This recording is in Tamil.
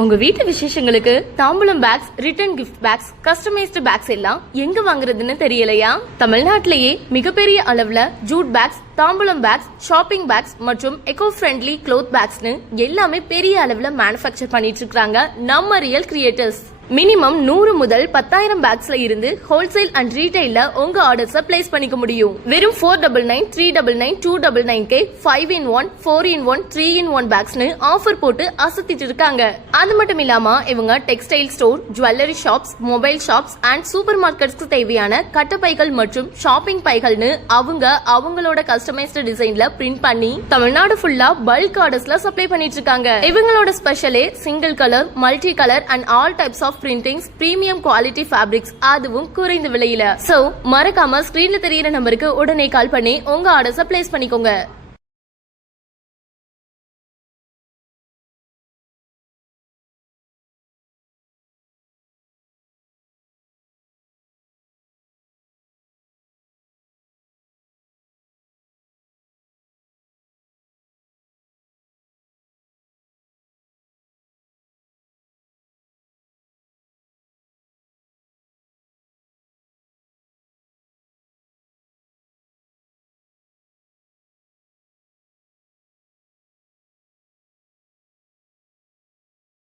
உங்க வீட்டு விசேஷங்களுக்கு தாம்பூலம் bags, return gift bags, customised bags எல்லாம் எங்க வாங்குறதுன்னு தெரியலையா? தமிழ்நாட்டிலேயே மிகப்பெரிய அளவுல ஜூட் பேக்ஸ், தாம்பூலம் பேக்ஸ், ஷாப்பிங் பேக்ஸ் மற்றும் எக்கோ ஃப்ரெண்ட்லி க்ளோத் பேக்ஸ்னு எல்லாமே பெரிய அளவுல மேனுஃபேக்சர் பண்ணிட்டு இருக்காங்க நம்ம ரியல் கிரியேட்டர்ஸ். மினிமம் 100 முதல் 10,000 பேக்ஸ்ல இருந்து ஹோல்சேல் அண்ட் ரீட்டைல்ல உங்க ஆர்டர்ஸ பிளேஸ் பண்ணிக்க முடியும். வெறும் 499, 399, 299 5-in-1, 4-in-1, 3-in-1 பேக்ஸ்னு ஆஃபர் போட்டு அசத்திட்டு இருக்காங்க. அது மட்டும் இல்லாம இவங்க textile store, jewellery shops, mobile shops and சூப்பர் மார்க்கெட்ஸ்க்கு தேவையான கட்டப்பைகள் மற்றும் ஷாப்பிங் பைகள்னு அவங்களோட கஸ்டமைஸ்டு டிசைன்ல பிரிண்ட் பண்ணி தமிழ்நாடு ஃபுல்லா பல்க் ஆர்டர்ஸ்ல சப்ளை பண்ணிட்டு இருக்காங்க. இவங்களோட ஸ்பெஷலே single colour, multi colour and all types of printings, premium quality fabrics, அதுவும் குறைந்த விலையில. சோ மறக்காம ஸ்கிரீன்ல தெரியுற நம்பருக்கு உடனே கால் பண்ணி உங்க ஆர்டர்ஸை பிளேஸ் பண்ணிக்கோங்க.